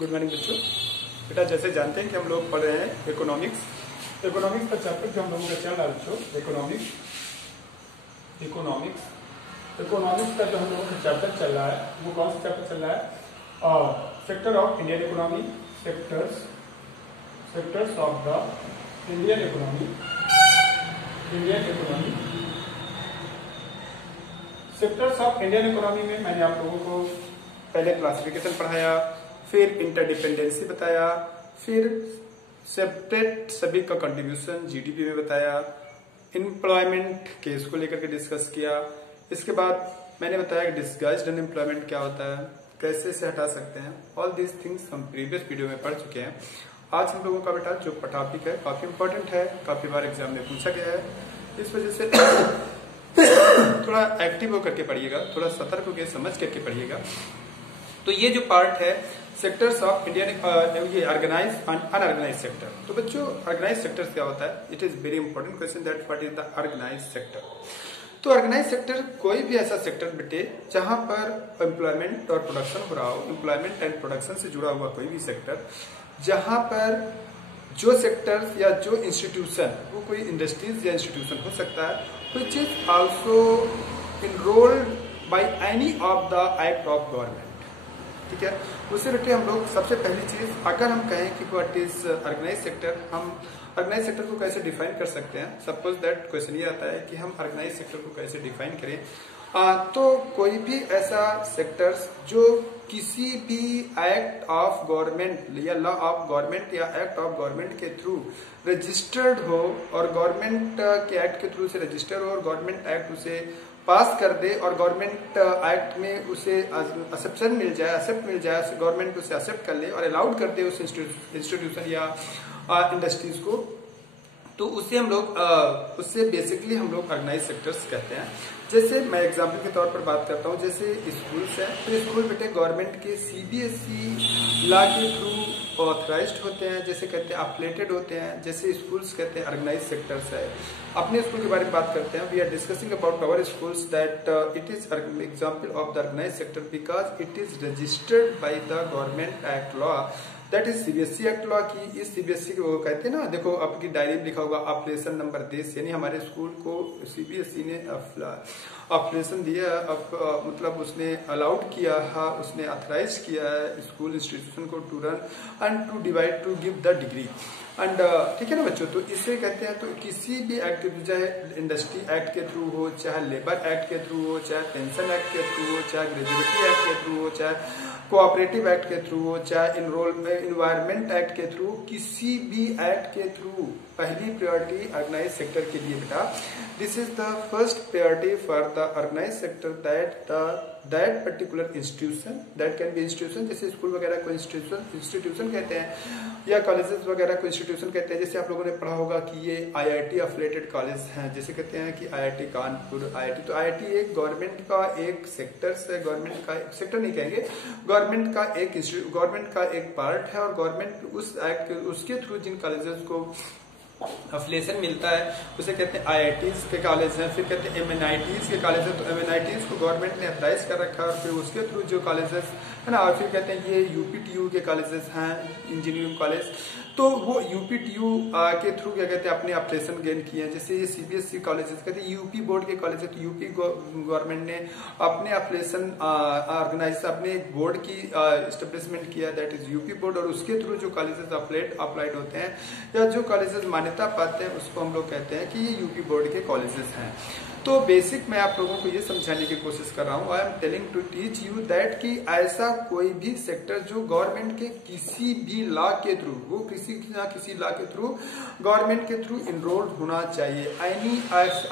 Good morning बच्चों। बेटा जैसे जानते हैं कि हम लोग पढ़ रहे हैं इकोनॉमिक्स। इकोनॉमिक्स का चैप्टर जो हम लोगों का चल रहा है बच्चों, इकोनॉमिक्स का जो हम लोगों का चैप्टर चल रहा है वो कौन सा चैप्टर चल रहा है? Sector of Indian economy, sectors of the Indian economy. Sectors of Indian economy में मैंने आप लोगों को पहले क्लासिफिकेशन पढ़ाया, फिर इंटरडिपेंडेंसी बताया, फिर सेपरेट सभी का कंट्रीब्यूशन जीडीपी में बताया, एम्प्लॉयमेंट केस को लेकर के डिस्कस किया। इसके बाद मैंने बताया कि डिस्गाइज्ड अनएम्प्लॉयमेंट क्या होता है, कैसे इसे हटा सकते हैं। ऑल दीज थिंग्स हम प्रीवियस वीडियो में पढ़ चुके हैं। आज हम लोगों का बेटा जो टॉपिक है काफी इंपॉर्टेंट है, काफी बार एग्जाम में पूछा गया है, इस वजह से थोड़ा एक्टिव होकर के पढ़िएगा, थोड़ा सतर्क होकर समझ करके पढ़िएगा। तो ये जो पार्ट है सेक्टर्स ऑफ इंडियन, ये ऑर्गेनाइज एंड अनऑर्गेनाइज सेक्टर। तो बच्चों ऑर्गेनाइज सेक्टर क्या होता है? It is very important question that what is the organise sector. तो ऑर्गेनाइज सेक्टर कोई भी ऐसा सेक्टर बेटे जहां पर एम्प्लॉयमेंट और प्रोडक्शन हो रहा हो, एम्प्लॉयमेंट एंड प्रोडक्शन से जुड़ा हुआ कोई भी सेक्टर, जहां पर जो सेक्टर या जो इंस्टीट्यूशन, वो कोई इंडस्ट्रीज या इंस्टीट्यूशन हो सकता है, which is also enrolled by any of the act of government. ठीक है, उससे रिलेटेड हम लोग सबसे पहली चीज, अगर हम कहें कि व्हाट इज ऑर्गेनाइज सेक्टर, हम ऑर्गेनाइज सेक्टर को कैसे डिफाइन कर सकते हैं। सपोज दैट क्वेश्चन ये आता है कि हम ऑर्गेनाइज सेक्टर को कैसे डिफाइन करें। तो कोई भी ऐसा सेक्टर्स जो किसी भी एक्ट ऑफ गवर्नमेंट या लॉ ऑफ गवर्नमेंट या एक्ट ऑफ गवर्नमेंट के थ्रू रजिस्टर्ड हो और गवर्नमेंट के एक्ट के थ्रू से रजिस्टर्ड हो और गवर्नमेंट एक्ट उसे पास कर दे और गवर्नमेंट एक्ट में उसे एक्सेप्ट मिल जाए, गवर्नमेंट उसे एक्सेप्ट कर ले और अलाउड कर दे उस इंस्टीट्यूशन या इंडस्ट्रीज को, तो उसे हम लोग उससे बेसिकली हम लोग ऑर्गेनाइज सेक्टर्स कहते हैं। जैसे मैं एग्जांपल के तौर पर बात करता हूँ, जैसे स्कूल्स हैं, तो स्कूल बेटे गवर्नमेंट के सीबीएसई लॉ के थ्रू ऑथराइज्ड होते हैं, जैसे कहते हैं अफिलिएटेड होते हैं, जैसे स्कूल्स कहते हैं ऑर्गेनाइज सेक्टर्स है। अपने स्कूल के बारे में बात करते हैं, we are discussing about our schools that it is example of the organise sector because it is registered by the government act law, that is CBSE act law की। इस सीबीएसई को वो कहते हैं ना, देखो आपकी डायरी में लिखा होगा ऑपरेशन नंबर देश, यानी हमारे स्कूल को सीबीएसई ने ऑपरेशन दिया, मतलब उसने अलाउड किया है, उसने ऑथराइज किया है स्कूल इंस्टीट्यूशन को to run and to divide to give the degree and ठीक है ना बच्चों। तो इसे कहते हैं, तो किसी भी एक्ट, चाहे इंडस्ट्री एक्ट के थ्रू हो, चाहे लेबर एक्ट के थ्रू हो, चाहे पेंशन एक्ट के थ्रू हो, चाहे ग्रेजुएटी एक्ट के थ्रू हो, चाहे कोऑपरेटिव एक्ट के थ्रू हो, चाहे इन्वायरमेंट एक्ट के थ्रू, किसी भी एक्ट के थ्रू पहली प्रायोरिटी ऑर्गेनाइज सेक्टर के लिए बेटा, this is the first priority for the organise sector that particular institution, that can be institution, जैसे स्कूल वगैरह को इंस्टीट्यूशन कहते हैं, या कॉलेजेस वगैरह को इंस्टीट्यूशन कहते हैं। जैसे आप लोगों ने पढ़ा होगा कि ये आईआईटी अफिलिएटेड कॉलेज हैं, जैसे कहते हैं कि आईआईटी कानपुर, आईआईटी, तो आईआईटी एक गवर्नमेंट का एक सेक्टर है, गवर्नमेंट का एक सेक्टर नहीं कहेंगे, गवर्नमेंट का एक पार्ट है, और गवर्नमेंट उस एक्ट उसके थ्रू जिन कॉलेजेस को अफिलिएशन मिलता है उसे कहते हैं आईआईटीज के कॉलेज हैं। फिर कहते हैं एमएनआईटीज के कॉलेज हैं, तो एमएनआईटीज को गवर्नमेंट ने अथराइज कर रखा है, और फिर उसके थ्रू जो कॉलेजेस है ना, और फिर कहते हैं ये यूपीटीयू के कॉलेजेस हैं, इंजीनियरिंग कॉलेज, तो वो यूपीटीयू के थ्रू क्या कहते हैं अपने ऑपरेशन गेन किए हैं। जैसे ये सीबीएसई कॉलेजेस कहते हैं यूपी बोर्ड के कॉलेज है, तो यूपी गवर्नमेंट ने अपने ऑपरेशन ऑर्गेनाइज अपने एक बोर्ड की एस्टेब्लिशमेंट किया, दैट इज यूपी बोर्ड, और उसके थ्रू जो कॉलेजेस अप्लाइड होते हैं या जो कॉलेजेस मान्यता पाते हैं उसको हम लोग कहते हैं कि ये यूपी बोर्ड के कॉलेजेस हैं। तो बेसिक मैं आप लोगों को ये समझाने की कोशिश कर रहा हूँ, I am telling to teach you that कि ऐसा कोई भी सेक्टर जो गवर्नमेंट के किसी भी लॉ के थ्रू, वो किसी ना किसी लॉ के थ्रू गवर्नमेंट के थ्रू इनरोल्ड होना चाहिए। Any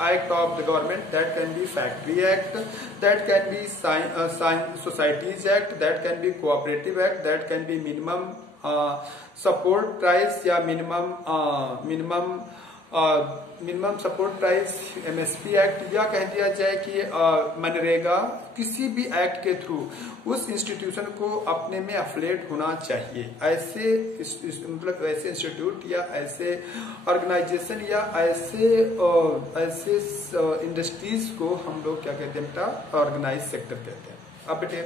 act of the government, that can be factory act, that can be societies act, that can be cooperative act, that can be minimum support price या minimum support price, MSP act, या कह दिया जाए कि मनरेगा, किसी भी act के through उस इंस्टीट्यूशन को अपने में अफिलिएट होना चाहिए। ऐसे मतलब ऐसे इंस्टीट्यूट या ऐसे ऑर्गेनाइजेशन या ऐसे इंडस्ट्रीज को हम लोग क्या कहते हैं बेटा, ऑर्गेनाइज सेक्टर कहते हैं। अब बेटे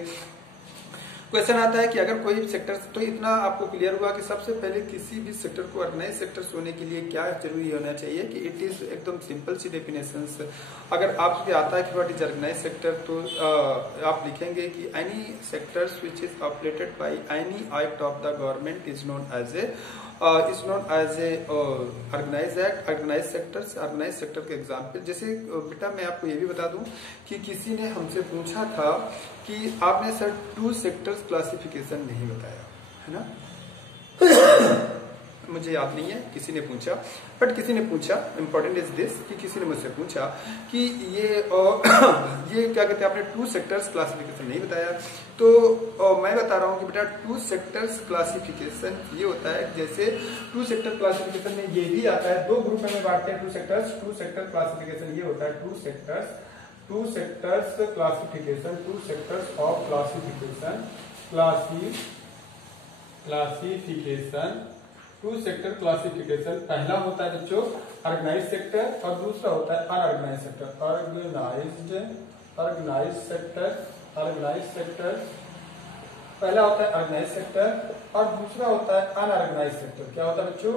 क्वेश्चन आता है कि अगर कोई सेक्टर, तो इतना आपको क्लियर हुआ कि सबसे पहले किसी भी सेक्टर को ऑर्गेनाइज सेक्टर्स होने के लिए क्या जरूरी होना चाहिए कि इट इज एकदम सिंपल सी डेफिनेशन। अगर आपको आता है कि व्हाट इज ऑर्गेनाइज सेक्टर, तो आप लिखेंगे कि any sectors which is operated by any act of the government is known as a organise act. Organise sectors, organise sector के एग्जाम्पल, जैसे बेटा मैं आपको ये भी बता दूं कि किसी ने हमसे पूछा था कि आपने सर 2 सेक्टर्स क्लासिफिकेशन नहीं बताया, है ना। मुझे याद नहीं है, किसी ने पूछा, बट किसी ने पूछा, इंपॉर्टेंट इज दिस कि किसी ने मुझसे पूछा कि ये क्या कहते हैं, आपने 2 सेक्टर्स क्लासिफिकेशन नहीं बताया। तो मैं बता रहा हूँ कि बेटा 2 सेक्टर्स क्लासिफिकेशन ये होता है, जैसे 2 सेक्टर क्लासिफिकेशन में ये भी आता है, 2 ग्रुप में बांटते हैं 2 सेक्टर्स। 2 सेक्टर क्लासिफिकेशन ये होता है 2 sectors classification, 2 sectors of classification 2 sector classification. पहला होता है बच्चों ऑर्गेनाइज सेक्टर और दूसरा होता है अनऑर्गेनाइज सेक्टर। ऑर्गेनाइज सेक्टर पहला होता है ऑर्गेनाइज सेक्टर और दूसरा होता है अनऑर्गेनाइज सेक्टर। क्या होता है बच्चों?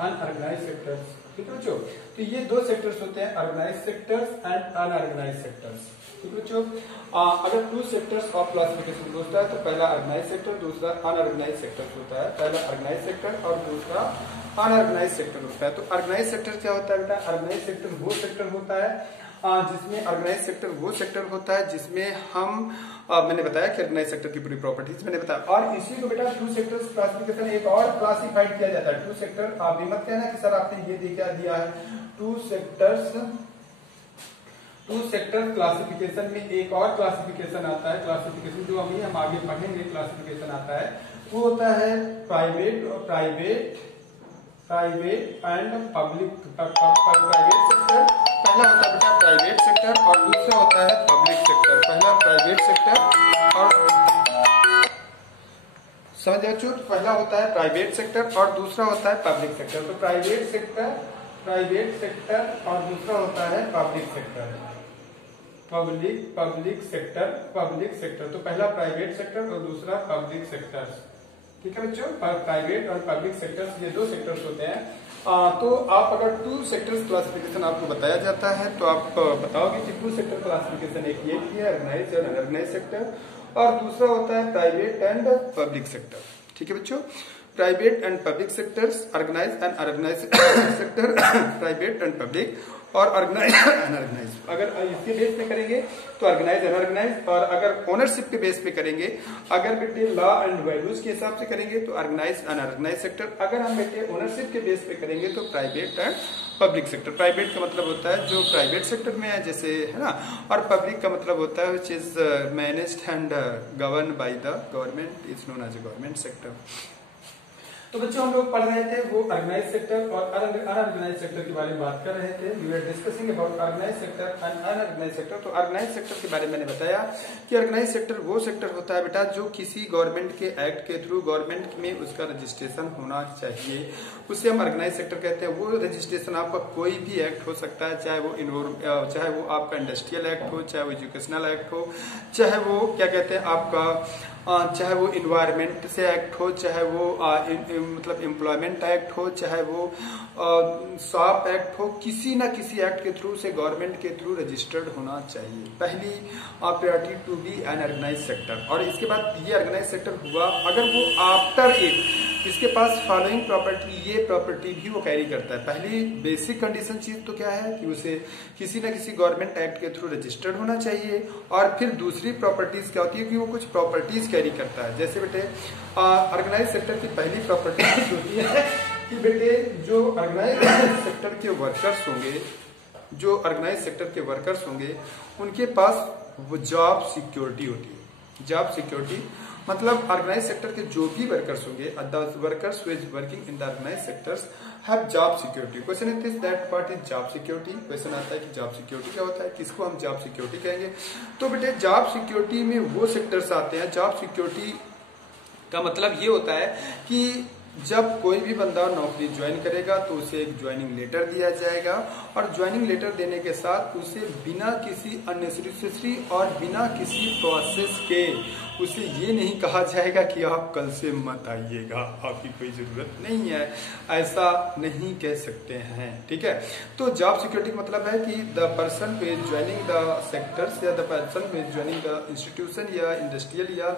Unorganise sectors. ठीक है बच्चों, तो ये 2 सेक्टर्स होते हैं, organise sectors and unorganise sectors. ठीक है बच्चों, अगर 2 सेक्टर्स ऑफ क्लासिफिकेशन होता है तो पहला ऑर्गेनाइज सेक्टर, दूसरा अनऑर्गेनाइज सेक्टर होता है। पहला ऑर्गेनाइज सेक्टर और दूसरा अनऑर्गेनाइज सेक्टर होता है। तो ऑर्गेनाइज सेक्टर क्या होता है बेटा? ऑर्गेनाइज सेक्टर वो सेक्टर होता है जिसमें, ऑर्गेनाइज सेक्टर वो सेक्टर होता है जिसमें हम मैंने बताया कि ऑर्गेनाइज सेक्टर की पूरी प्रॉपर्टीज मैंने बताया। और इसी को बेटा 2 सेक्टर्स क्लासिफिकेशन एक और क्लासिफाइड किया जाता है। 2 सेक्टर, आप भी मत कहना कि सर आपने ये क्या दिया है। 2 सेक्टर क्लासिफिकेशन में एक और क्लासिफिकेशन आता है, क्लासिफिकेशन जो हम आगे पढ़ेंगे, क्लासिफिकेशन आता है वो होता है private and public private sector. पहला होता है बेटा प्राइवेट सेक्टर और दूसरा होता है पब्लिक सेक्टर। पहला प्राइवेट सेक्टर और समझ बच्चों, पहला होता है प्राइवेट सेक्टर और दूसरा होता है पब्लिक सेक्टर। तो प्राइवेट सेक्टर और दूसरा होता है पब्लिक सेक्टर। पब्लिक सेक्टर तो पहला प्राइवेट सेक्टर और दूसरा पब्लिक सेक्टर। ठीक है बच्चों, प्राइवेट और पब्लिक सेक्टर्स ये 2 सेक्टर्स होते हैं। तो आप अगर 2 सेक्टर्स क्लासिफिकेशन आपको बताया जाता है तो आप बताओगे कि 2 सेक्टर क्लासिफिकेशन एक ये है ऑर्गेनाइज और अनऑर्गेनाइज सेक्टर और दूसरा होता है प्राइवेट एंड पब्लिक सेक्टर। ठीक है बच्चों, private and public sectors, organise and unorganise sector, private and public और ऑर्गेनाइज अनऑर्गेनाइज। अगर इसके बेस पे करेंगे तो ऑर्गेनाइज अनऑर्गेनाइज, और अगर ओनरशिप के बेस पे करेंगे, अगर बेटे लॉ एंड वैल्यूज के हिसाब से करेंगे तो ऑर्गेनाइज अनऑर्गेनाइज सेक्टर। अगर हम बेटे ओनरशिप के बेस पे करेंगे तो private and public sector. Private का मतलब होता है जो प्राइवेट सेक्टर में है, जैसे है ना, और पब्लिक का मतलब होता है which is managed and govern by the government, is known as a government sector. तो बच्चों हम लोग पढ़ रहे थे वो ऑर्गेनाइज सेक्टर और अनऑर्गेनाइज सेक्टर के बारे में बात कर रहे थे। We are discussing about organise sector and unorganise sector. तो ऑर्गेनाइज सेक्टर के बारे में मैंने बताया कि ऑर्गेनाइज सेक्टर वो सेक्टर होता है बेटा जो किसी गवर्नमेंट के एक्ट के थ्रू गवर्नमेंट में उसका रजिस्ट्रेशन होना चाहिए, उसे हम ऑर्गेनाइज सेक्टर कहते हैं। वो रजिस्ट्रेशन आपका कोई भी एक्ट हो सकता है, चाहे वो आपका इंडस्ट्रियल एक्ट हो, चाहे वो एजुकेशनल एक्ट हो, चाहे वो क्या कहते हैं आपका चाहे वो इन्वायरमेंट से एक्ट हो, चाहे वो मतलब एम्प्लॉयमेंट एक्ट हो, चाहे वो शॉप एक्ट हो, किसी ना किसी एक्ट के थ्रू से गवर्नमेंट के थ्रू रजिस्टर्ड होना चाहिए। पहली priority to be an organise sector. और इसके बाद ये ऑर्गेनाइज सेक्टर हुआ अगर वो आफ्टर इसके पास फॉलोइंग प्रॉपर्टी, ये प्रॉपर्टी भी वो कैरी करता है। पहली बेसिक कंडीशन चीज तो क्या है कि उसे किसी न किसी गवर्नमेंट एक्ट के थ्रू रजिस्टर्ड होना चाहिए। और फिर दूसरी प्रॉपर्टीज क्या होती है कि वो कुछ प्रॉपर्टीज कैरी करता है। जैसे बेटे ऑर्गेनाइज सेक्टर की पहली प्रॉपर्टी होती है कि बेटे जो ऑर्गेनाइज सेक्टर के वर्कर्स होंगे, जो ऑर्गेनाइज सेक्टर के वर्कर्स होंगे उनके पास वो जॉब सिक्योरिटी होती है। जॉब सिक्योरिटी मतलब ऑर्गेनाइज सेक्टर के जो भी वर्कर्स होंगे, the workers who is working in the organise sectors have job security. Question is that what is job security. Question आता है कि जॉब सिक्योरिटी क्या होता है, किसको हम जॉब सिक्योरिटी कहेंगे। तो बेटे जॉब सिक्योरिटी में वो सेक्टर्स आते हैं, जॉब सिक्योरिटी का मतलब ये होता है कि जब कोई भी बंदा नौकरी ज्वाइन करेगा तो उसे एक ज्वाइनिंग लेटर दिया जाएगा और ज्वाइनिंग लेटर देने के साथ उसे बिना किसी अननेसेसरी और बिना किसी प्रोसेस के उसे ये नहीं कहा जाएगा कि आप कल से मत आइएगा, आपकी कोई जरूरत नहीं है, ऐसा नहीं कह सकते हैं। ठीक है, तो जॉब सिक्योरिटी का मतलब है कि the person who is joining the sectors या the person who is joining the institution या इंडस्ट्रियल या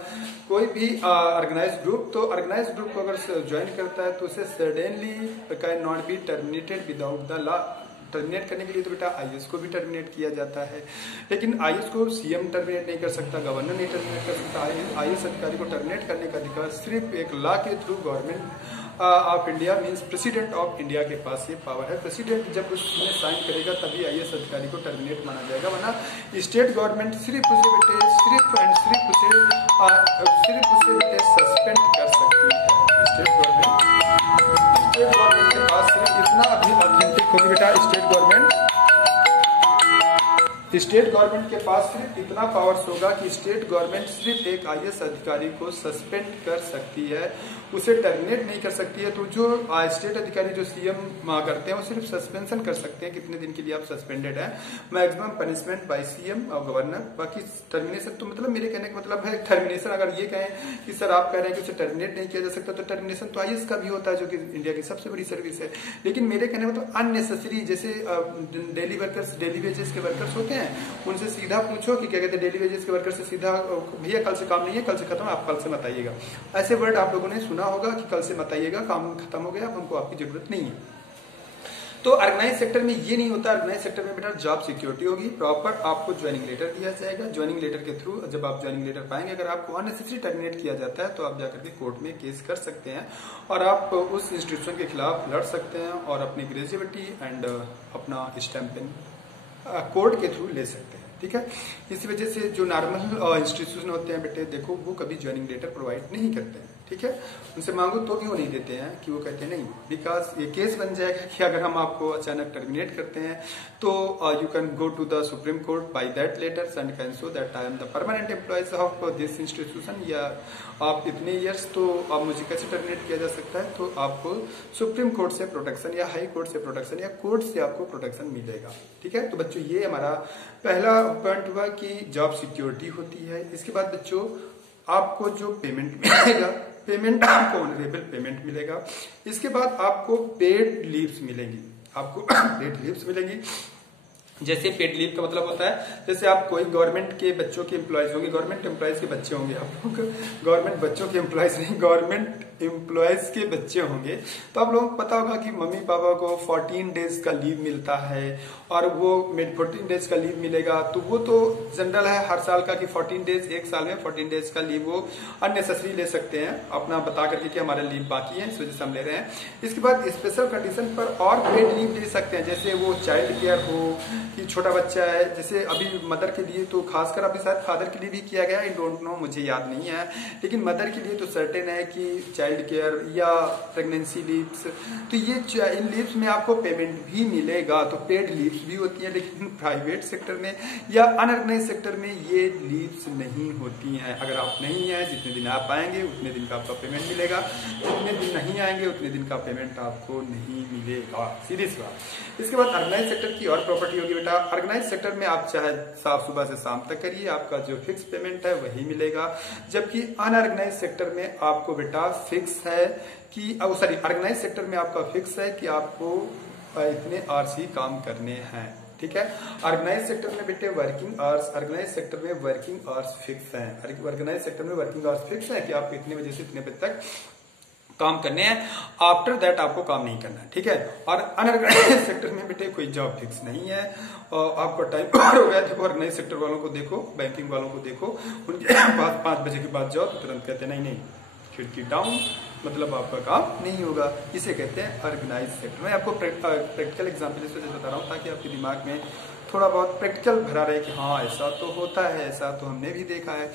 कोई भी ऑर्गेनाइज ग्रुप, तो ऑर्गेनाइज ग्रुप को अगर ज्वाइन करता है तो उसे suddenly can not be terminated without the law. Terminate करने के लिए तो बेटा आईएएस को भी टर्मिनेट किया जाता है, लेकिन आईएएस को सीएम टर्मिनेट नहीं कर सकता, गवर्नर नहीं टर्मिनेट कर सकता। आईएएस अधिकारी को टर्मिनेट करने का अधिकार सिर्फ एक लॉ के through government of India means president of India के पास ये पावर है। प्रेसिडेंट जब उसमें साइन करेगा तभी आईएएस अधिकारी को टर्मिनेट माना जाएगा, वरना स्टेट गवर्नमेंट सिर्फ उसे बेटे सस्पेंड कर सकती है। स्टेट गवर्नमेंट के पास सिर्फ इतना अभी ऑथेंटिक होगी बेटा, स्टेट गवर्नमेंट के पास सिर्फ इतना पावर्स होगा कि स्टेट गवर्नमेंट सिर्फ एक आईएएस अधिकारी को सस्पेंड कर सकती है, उसे टर्मिनेट नहीं कर सकती है। तो जो स्टेट अधिकारी जो सीएम करते हैं वो सिर्फ सस्पेंशन कर सकते हैं, कितने दिन के लिए आप सस्पेंडेड हैं, मैक्सिमम पनिशमेंट बाय सीएम और गवर्नर। बाकी टर्मिनेशन तो मतलब मेरे कहने का मतलब है टर्मिनेशन अगर ये कहें कि सर आप कह रहे हैं कि उसे टर्मिनेट नहीं किया जा सकता, तो टर्मिनेशन तो आईएएस का भी होता है जो कि इंडिया की सबसे बड़ी सर्विस है। लेकिन मेरे कहने में तो अननेसेसरी जैसे डेली वर्कर्स, डेली वेजेस के वर्कर्स होते हैं, उनसे सीधा पूछो कि क्या कहते हैं, डेली वेजेस के वर्कर से सीधा भैया कल से काम नहीं है, कल से खत्म, आप कल से मत आइएगा। ऐसे वर्ड आप लोगों ने सुना होगा कि कल से मत आइएगा, काम खत्म हो गया, हमको आपकी जरूरत नहीं है। तो ऑर्गेनाइज सेक्टर में ये नहीं होता। ऑर्गेनाइज सेक्टर में बेटा जॉब सिक्योरिटी होगी, प्रॉपर आपको ज्वाइनिंग लेटर दिया जाएगा। ज्वाइनिंग लेटर के थ्रू जब आप ज्वाइनिंग लेटर पाएंगे, अगर आपको अननेसेसरी टर्मिनेट किया जाता है तो आप जाकर के कोर्ट में केस कर सकते हैं और आप उस इंस्टीट्यूशन के खिलाफ लड़ सकते हैं और अपनी ग्रेजुएटी एंड अपना स्टैंपिंग कोर्ट के थ्रू ले सकते हैं। ठीक है, इसी वजह से जो नॉर्मल इंस्टीट्यूशन होते हैं बेटे देखो वो कभी ज्वाइनिंग लेटर प्रोवाइड नहीं करते हैं। ठीक है, उनसे मांगो तो भी वो नहीं देते हैं, कि वो कहते हैं नहीं, बिकॉज ये केस बन जाएगा कि अगर हम आपको अचानक टर्मिनेट करते हैं तो you can go to the Supreme Court by that letters and can show that I am the permanent employees of this institution, या आप इतने ईयर्स तो अब मुझे कैसे टर्मिनेट किया जा सकता है। तो आपको सुप्रीम कोर्ट से प्रोटेक्शन या हाई कोर्ट से प्रोटेक्शन या कोर्ट से आपको प्रोटेक्शन मिलेगा। ठीक है, तो बच्चों ये हमारा पहला पॉइंट हुआ कि जॉब सिक्योरिटी होती है। इसके बाद बच्चों आपको जो पेमेंट मिलेगा, पेमेंट आपको ऑनरेबल पेमेंट मिलेगा। इसके बाद आपको पेड लीव्स मिलेंगी, आपको पेड लीव्स मिलेंगी। जैसे पेड लीव का मतलब होता है जैसे आप कोई गवर्नमेंट के बच्चों के एम्प्लॉयज होंगे, गवर्नमेंट एम्प्लॉयज के बच्चे होंगे, आप लोग गवर्नमेंट बच्चों के एम्प्लॉयज नहीं, गवर्नमेंट एम्प्लॉयज के बच्चे होंगे, तो आप लोगों को पता होगा कि मम्मी पापा को 14 डेज का लीव मिलता है और वो 14 डेज का लीव मिलेगा। तो वो तो जनरल है हर साल का कि 14 डेज, एक साल में 14 डेज का लीव वो अननेसेसरी ले सकते हैं, अपना बता करके कि हमारे लीव बाकी है, इस वजह से हम ले रहे हैं। इसके बाद स्पेशल कंडीशन पर और पेड लीव ले सकते हैं, जैसे वो चाइल्ड केयर हो कि छोटा बच्चा है, जैसे अभी मदर के लिए तो खासकर अभी शायद फादर के लिए भी किया गया, आई डोंट नो, मुझे याद नहीं है, लेकिन मदर के लिए तो सर्टेन है कि चाइल्ड केयर या प्रेगनेंसी लीव्स, तो ये इन लीव्स में आपको पेमेंट भी मिलेगा। तो पेड लीव्स भी होती है, लेकिन प्राइवेट सेक्टर में या अनऑर्गेनाइज सेक्टर में ये लीव्स नहीं होती हैं। अगर आप नहीं है, जितने दिन आप आएंगे उतने दिन का आपका पेमेंट मिलेगा, जितने दिन नहीं आएंगे उतने दिन का पेमेंट आपको नहीं मिलेगा, सीधी सी बात। इसके बाद ऑर्गेनाइज सेक्टर की और प्रॉपर्टी होगी बेटा, ऑर्गेनाइज सेक्टर में आप चाहे सुबह से शाम तक करिए, आपका जो फिक्स पेमेंट है वही मिलेगा, जबकि अनऑर्गेनाइज सेक्टर में आपको बेटा फिक्स है कि ऑर्गेनाइज सेक्टर में आपका फिक्स है कि आपको इतने आवर्स ही काम करने हैं। ठीक है, ऑर्गेनाइज सेक्टर में बेटे वर्किंग आवर्स, ऑर्गेनाइज सेक्टर में वर्किंग आवर्स फिक्स हैं, ऑर्गेनाइज सेक्टर में वर्किंग आवर्स फिक्स है कि आपको इतने बजे से इतने बजे तक काम करने हैं, आफ्टर दैट आपको काम नहीं करना है। ठीक है, और अनऑर्गेनाइज सेक्टर में बेटे कोई जॉब फिक्स नहीं है, और आपको टाइम हो गया। देखो ऑर्गेनाइज सेक्टर वालों को देखो, बैंकिंग वालों को देखो, उनके पास 5 बजे के बाद जाओ तो तुरंत कहते हैं नहीं, खिड़की डाउन, मतलब आपका काम नहीं होगा, इसे कहते हैं ऑर्गेनाइज सेक्टर। मैं आपको प्रैक्टिकल एग्जाम्पल इस वजह से बता रहा हूँ ताकि आपके दिमाग में थोड़ा बहुत प्रैक्टिकल भरा रहे कि हाँ ऐसा तो होता है, ऐसा तो हमने भी देखा है।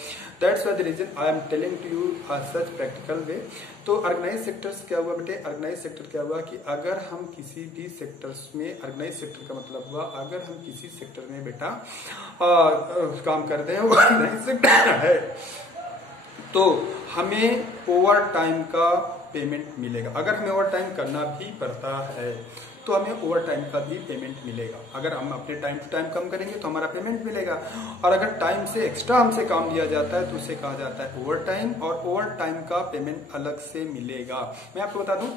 That's why the reason I am telling to you such practical way. तो ऑर्गेनाइज सेक्टर्स क्या हुआ बेटे, ऑर्गेनाइज सेक्टर क्या हुआ कि अगर हम किसी भी सेक्टर्स में, ऑर्गेनाइज सेक्टर का मतलब हुआ अगर हम किसी सेक्टर में बेटा काम करते हैं, ऑर्गेनाइज सेक्टर है, तो हमें ओवर टाइम का पेमेंट मिलेगा। अगर हमें ओवर टाइम करना भी पड़ता है तो हमें ओवर टाइम का भी पेमेंट मिलेगा। अगर हम अपने टाइम टू टाइम कम करेंगे तो हमारा पेमेंट मिलेगा, और अगर टाइम से एक्स्ट्रा हमसे काम लिया जाता है तो उसे कहा जाता है ओवर टाइम, और ओवर टाइम का पेमेंट अलग से मिलेगा। मैं आपको बता दूं,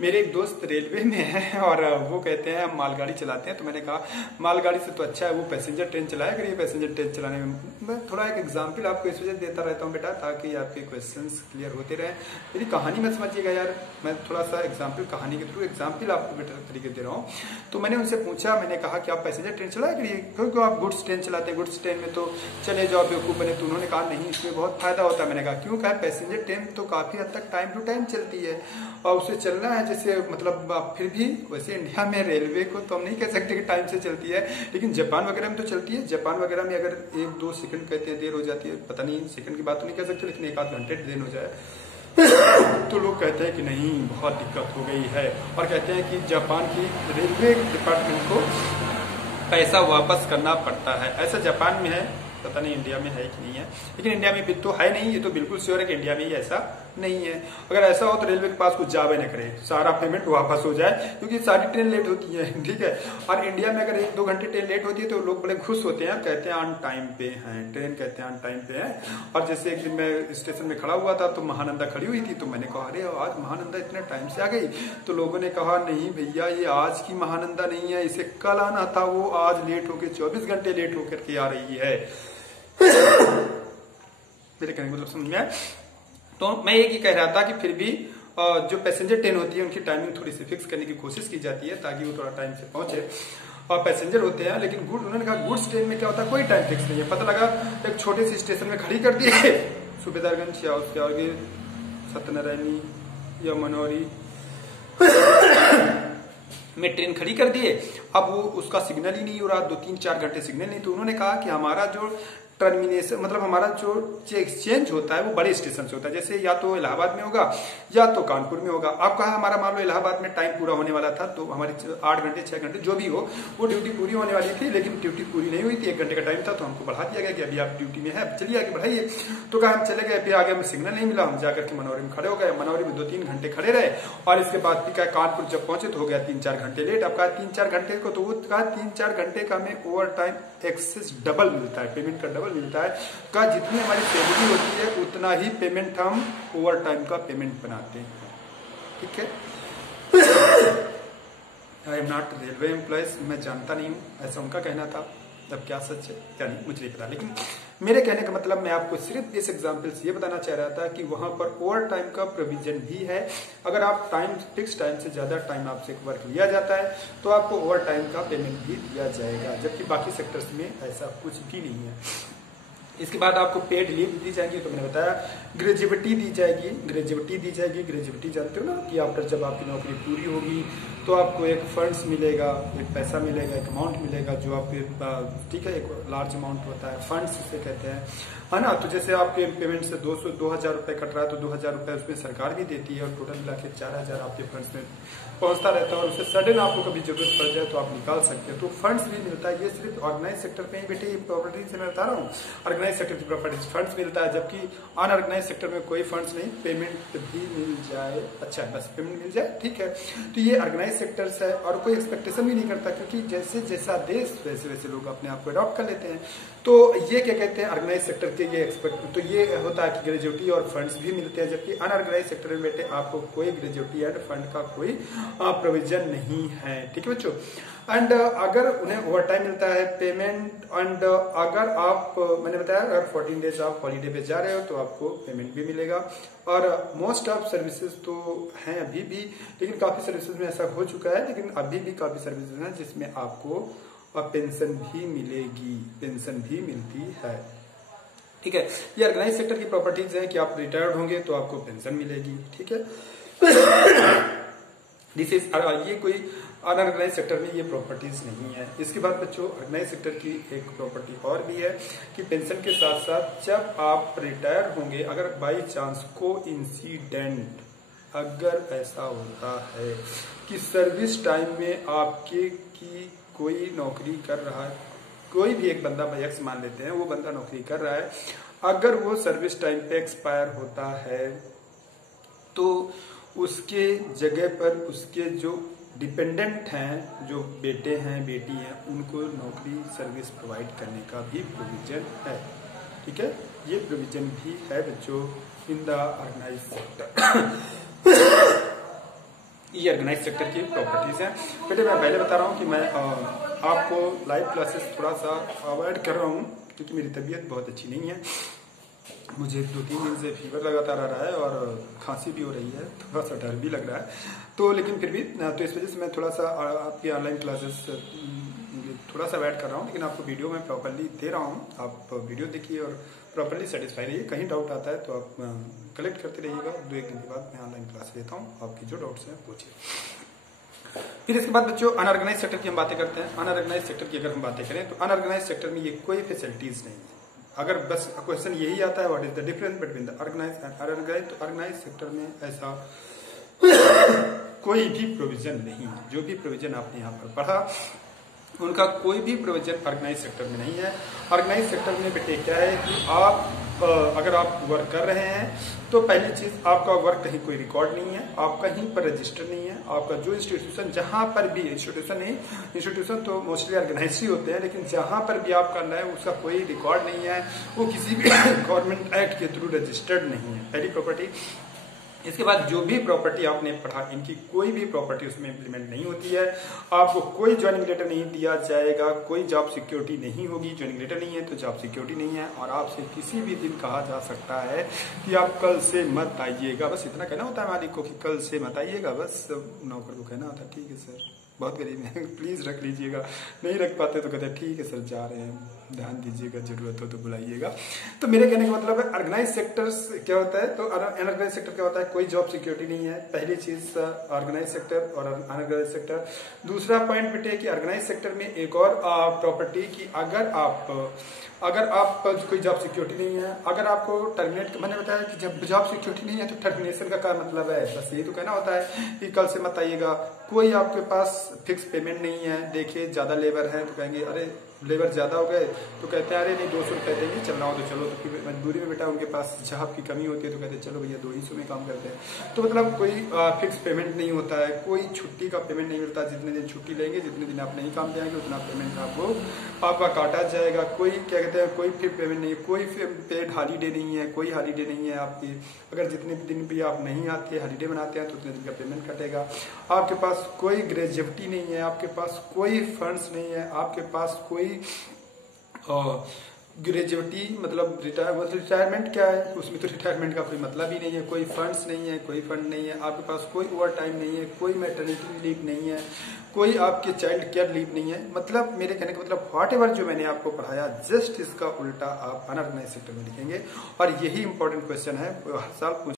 मेरे एक दोस्त रेलवे में है और वो कहते हैं हम मालगाड़ी चलाते हैं, तो मैंने कहा मालगाड़ी से तो अच्छा है वो पैसेंजर ट्रेन चलाया करिए। पैसेंजर ट्रेन चलाने में मैं थोड़ा एक एग्जाम्पल आपको इस वजह देता रहता हूँ बेटा, ताकि आपके क्वेश्चन क्लियर होते रहे। मेरी कहानी मत समझिएगा यार, मैं थोड़ा सा एग्जाम्पल, कहानी के थ्रू एग्जाम्पल आपको बेटर तरीके दे रहा हूँ। तो मैंने उनसे पूछा, मैंने कहा कि आप पैसेंजर ट्रेन चलाया करिए, क्योंकि आप गुड्स ट्रेन चलाते हैं, गुड्स ट्रेन में तो चले जाओ बेवकूफ बने। तो उन्होंने कहा नहीं, इसमें बहुत फायदा होता है। मैंने कहा क्यों? कहा पैसेंजर ट्रेन तो काफी हद तक टाइम टू टाइम चलती है और उसे चलना है जैसे मतलब फिर भी वैसे इंडिया में रेलवे को तो हम नहीं कह सकते कि टाइम से चलती है, लेकिन जापान वगैरह में तो चलती है। जापान वगैरह में अगर 1-2 सेकंड कहते हैं देर हो जाती है, पता नहीं सेकंड की बात तो नहीं कह सकते, लेकिन 1-8 घंटे देर हो जाए तो लोग कहते हैं कि नहीं बहुत दिक्कत हो गई है, और कहते हैं कि जापान की रेलवे डिपार्टमेंट को पैसा वापस करना पड़ता है। ऐसा जापान में है, पता नहीं इंडिया में है कि नहीं है, लेकिन इंडिया में भी तो है नहीं, ये तो बिल्कुल श्योर है कि इंडिया में ही ऐसा नहीं है। अगर ऐसा हो तो रेलवे के पास कुछ जावे न करे, सारा पेमेंट वापस हो जाए, क्योंकि सारी ट्रेन लेट होती है, ठीक है। और इंडिया में अगर 1-2 घंटे ट्रेन लेट होती है तो लोग बड़े खुश होते हैं, कहते हैं ऑन टाइम पे है ट्रेन, कहते हैं ऑन टाइम पे है। और जैसे एक दिन मैं स्टेशन में खड़ा हुआ था तो महानंदा खड़ी हुई थी, तो मैंने कहा अरे आज महानंदा इतने टाइम से आ गई, तो लोगों ने कहा नहीं भैया ये आज की महानंदा नहीं है, इसे कल आना था, वो आज लेट होकर 24 घंटे लेट होकर के आ रही है। मेरे कहने का मतलब समझ में आया? तो मैं ये कह रहा था कि फिर भी जो पैसेंजर ट्रेन होती है उनकी टाइमिंग थोड़ी सी फिक्स करने की कोशिश की जाती है ताकि वो थोड़ा टाइम से पहुंचे। और पैसेंजर होते हैं, लेकिन उन्होंने कहा गुड्स ट्रेन में क्या होता है कोई टाइम फिक्स नहीं है। पता लगा एक छोटे से स्टेशन में खड़ी कर दिए, सूबेदारगंज या उसके आगे सत्यनारायणी या मनौरी में ट्रेन खड़ी कर दिए। अब वो उसका सिग्नल ही नहीं हो रहा, 2-3-4 घंटे सिग्नल नहीं। तो उन्होंने कहा कि हमारा जो टर्मिनेशन मतलब हमारा जो एक्सचेंज होता है वो बड़े स्टेशन से होता है, जैसे या तो इलाहाबाद में होगा या तो कानपुर में होगा। आप कहा हमारा मान लो इलाहाबाद में टाइम पूरा होने वाला था, तो हमारी 8 घंटे 6 घंटे जो भी हो वो ड्यूटी पूरी होने वाली थी, लेकिन ड्यूटी पूरी नहीं हुई थी, 1 घंटे का टाइम था, तो हमको बढ़ा दिया गया कि अभी आप ड्यूटी में है, चलिए आगे बढ़ाइए। तो कहा हम चले गए, फिर आगे हमें सिग्नल नहीं मिला, हम जाकर के मनौरी में खड़े हो गए। मनौरी में 2-3 घंटे खड़े रहे, और इसके बाद फिर क्या कानपुर जब पहुंचे तो हो गया 3-4 घंटे लेट। अब कहा 3-4 घंटे को, तो वो कहा 3-4 घंटे का हमें ओवर टाइम एक्सेस डबल मिलता है, पेमेंट का डबल मिलता है। का जितनी हमारी सैलरी होती है उतना ही पेमेंट हम ओवर टाइम का पेमेंट बनाते हैं, ठीक है। I am not railway employees, मैं जानता नहीं हूँ, ऐसा उनका कहना था। अब क्या सच है क्या नहीं मुझे नहीं पता, लेकिन मेरे कहने का मतलब मैं आपको सिर्फ इस एग्जाम्पल से ये बताना चाह रहा था कि वहां पर ओवर टाइम का प्रोविजन भी है। अगर आप फिक्स टाइम से ज्यादा टाइम आपसे वर्क लिया जाता है तो आपको ओवर टाइम का पेमेंट भी दिया जाएगा, जबकि बाकी सेक्टर्स में ऐसा कुछ भी नहीं है। इसके बाद आपको पेड लीव दी जाएगी, तो मैंने बताया ग्रेजुविटी दी जाएगी। ग्रेजुविटी जानते हो ना कि आफ्टर जब आपकी नौकरी पूरी होगी तो आपको एक फंड्स मिलेगा, एक पैसा मिलेगा, एक अमाउंट मिलेगा जो आपके ठीक है, एक लार्ज अमाउंट होता है, फंड्स इसे कहते हैं, है ना। तो जैसे आपके पेमेंट से 2,000 रुपए कट रहा है तो 2,000 रुपए उसमें सरकार भी देती है, और टोटल मिला के 4,000 आपके फंड्स में पहुंचता रहता है, और उससे सडन आपको कभी जरूरत पड़ जाए तो आप निकाल सकते हो, तो फंड्स भी मिलता है। ये सिर्फ ऑर्गेनाइज सेक्टर पे ही बेटे, ये प्रॉपर्टी से मैं बता रहा हूँ, ऑर्गेनाइज सेक्टर की प्रॉपर्टीज फंड्स मिलता है, जबकि अनऑर्गेनाइज सेक्टर में कोई फंड्स नहीं, पेमेंट भी मिल जाए, अच्छा बस पेमेंट मिल जाए, ठीक है। तो ये ऑर्गेनाइज सेक्टर्स है, और कोई एक्सपेक्टेशन भी नहीं करता, क्योंकि जैसे जैसा देश वैसे वैसे लोग अपने आप को अडॉप्ट कर लेते हैं। तो ये क्या कहते हैं ऑर्गेनाइज सेक्टर के ये एक्सपेक्ट, तो ये होता है कि ग्रेजुविटी और फंड्स भी मिलते हैं, जबकि अनऑर्गेनाइज सेक्टर में बेटे आपको कोई ग्रेजुविटी एंड फंड का कोई प्रोविजन नहीं है, ठीक है बच्चों। एंड अगर उन्हें ओवर टाइम मिलता है पेमेंट, एंड अगर आप मैंने बताया अगर 14 डेज आप हॉलीडे पे जा रहे हो तो आपको पेमेंट भी मिलेगा। और मोस्ट ऑफ सर्विसेज तो हैं अभी भी, लेकिन काफी सर्विसेज में ऐसा हो चुका है, लेकिन अभी भी काफी सर्विसेज हैं जिसमें आपको पेंशन भी मिलेगी, पेंशन भी मिलती है, ठीक है। ये ऑर्गेनाइज सेक्टर की प्रॉपर्टीज है कि आप रिटायर्ड होंगे तो आपको पेंशन मिलेगी, ठीक है। दिस इज ये कोई अनऑर्गेनाइज सेक्टर में ये प्रॉपर्टीज नहीं है। इसके बाद बच्चों ऑर्गेनाइज सेक्टर की एक प्रॉपर्टी और भी है कि पेंशन के साथ साथ जब आप रिटायर होंगे, अगर बाई चांस को इंसिडेंट अगर ऐसा होता है कि सर्विस टाइम में आपके की कोई नौकरी कर रहा है, कोई भी एक बंदा एक्स मान लेते हैं, वो बंदा नौकरी कर रहा है, अगर वो सर्विस टाइम पे एक्सपायर होता है तो उसके जगह पर उसके जो डिपेंडेंट हैं, जो बेटे हैं बेटी हैं, उनको नौकरी सर्विस प्रोवाइड करने का भी प्रोविजन है। ठीक है, ये प्रोविजन भी है बच्चों इन द ऑर्गेनाइज सेक्टर। ये ऑर्गेनाइज सेक्टर की प्रॉपर्टीज हैं। बेटे मैं पहले बता रहा हूँ कि मैं आपको लाइव क्लासेस थोड़ा सा अवॉइड कर रहा हूँ क्योंकि मेरी तबीयत बहुत अच्छी नहीं है। मुझे 2-3 दिन से फीवर लगातार आ रहा है और खांसी भी हो रही है, थोड़ा सा डर भी लग रहा है। तो लेकिन फिर भी तो इस वजह से मैं थोड़ा सा आपकी ऑनलाइन क्लासेस थोड़ा सा वेट कर रहा हूँ, लेकिन आपको वीडियो में प्रॉपरली दे रहा हूँ। आप वीडियो देखिए और प्रॉपरली सेटिस्फाई रहिए। कहीं डाउट आता है तो आप कलेक्ट करते रहिएगा। 2-1 दिन के बाद मैं ऑनलाइन क्लास लेता हूँ, आपकी जो डाउट्स हैं पूछिए। फिर इसके बाद बच्चों अनऑर्गेनाइज सेक्टर की हम बातें करते हैं। अनऑर्गेनाइज सेक्टर की अगर हम बातें करें तो अनऑर्गेनाइज सेक्टर में ये कोई फैसिलिटीज नहीं है। अगर बस क्वेश्चन यही आता है what is the difference between the organise and unorganise, तो ऑर्गेनाइज सेक्टर में ऐसा कोई भी प्रोविजन नहीं है। जो भी प्रोविजन आपने यहाँ पर पढ़ा उनका कोई भी प्रोविजन ऑर्गेनाइज सेक्टर में नहीं है। ऑर्गेनाइज सेक्टर में बेटे क्या है कि आप अगर आप वर्क कर रहे हैं तो पहली चीज आपका वर्क कहीं कोई रिकॉर्ड नहीं है, आप कहीं पर रजिस्टर नहीं है। आपका जो इंस्टीट्यूशन जहां पर भी इंस्टीट्यूशन तो मोस्टली ऑर्गेनाइज ही होते हैं, लेकिन जहां पर भी आप कर रहे हैं उसका कोई रिकॉर्ड नहीं है, वो किसी भी गवर्नमेंट एक्ट के थ्रू रजिस्टर्ड नहीं है। पहली प्रॉपर्टी। इसके बाद जो भी प्रॉपर्टी आपने पढ़ा इनकी कोई भी प्रॉपर्टी उसमें इंप्लीमेंट नहीं होती है। आपको कोई ज्वाइनिंग लेटर नहीं दिया जाएगा, कोई जॉब सिक्योरिटी नहीं होगी। ज्वाइनिंग लेटर नहीं है तो जॉब सिक्योरिटी नहीं है, और आपसे किसी भी दिन कहा जा सकता है कि आप कल से मत आइएगा। बस इतना कहना होता है मालिक को कि कल से मत आइएगा, बस नौकर को कहना होता है ठीक है सर बहुत गरीब है प्लीज रख लीजिएगा, नहीं रख पाते तो कहते हैं ठीक है सर जा रहे हैं, ध्यान दीजिएगा, जरूरत हो तो बुलाइएगा। तो मेरे कहने का मतलब है ऑर्गेनाइज सेक्टर्स क्या होता है, तो अनऑर्गेनाइज सेक्टर क्या होता है, कोई जॉब सिक्योरिटी नहीं है। पहली चीज ऑर्गेनाइज सेक्टर और अनऑर्गेनाइज सेक्टर। दूसरा पॉइंट बेटे कि ऑर्गेनाइज सेक्टर में एक और प्रॉपर्टी की अगर आप कोई जॉब सिक्योरिटी नहीं है, अगर आपको टर्मिनेट, मैंने बताया कि जब जॉब सिक्योरिटी नहीं है तो टर्मिनेशन का क्या मतलब है, बस ये तो कहना होता है कि कल से मत आइएगा। कोई आपके पास फिक्स पेमेंट नहीं है। देखिए ज्यादा लेबर है तो कहेंगे अरे लेबर ज्यादा हो गए, तो कहते हैं अरे नहीं 200 रुपए देंगे, चलना हो तो चलो। तो फिर मजबूरी में बेटा उनके पास जॉब की कमी होती है तो कहते हैं चलो भैया 200 में काम करते हैं। तो मतलब कोई फिक्स पेमेंट नहीं होता है, कोई छुट्टी का पेमेंट नहीं मिलता। जितने दिन छुट्टी लेंगे, जितने दिन आप नहीं काम जाएंगे उतना पेमेंट आपका काटा जाएगा। कोई क्या कहते हैं कोई फिर पेमेंट नहीं है, कोई पेड हॉलीडे नहीं है, कोई हॉलीडे नहीं है आपकी। अगर जितने दिन भी आप नहीं आते हॉलीडे मनाते हैं तो उतने दिन का पेमेंट कटेगा। आपके पास कोई ग्रेजुविटी नहीं है, आपके पास कोई फंड्स नहीं है, आपके पास कोई ग्रेजुविटी मतलब रिटायरमेंट क्या है, उसमें तो रिटायरमेंट का कोई मतलब ही नहीं है। कोई फंड्स नहीं है, कोई फंड नहीं है, आपके पास कोई ओवर टाइम नहीं है, कोई मैटरनिटी लीव नहीं है, कोई आपके चाइल्ड केयर लीव नहीं है। मतलब मेरे कहने का मतलब व्हाटएवर जो मैंने आपको पढ़ाया जस्ट इसका उल्टा आप अनऑर्गेनाइज सेक्टर में लिखेंगे। और यही इंपॉर्टेंट क्वेश्चन है, हर साल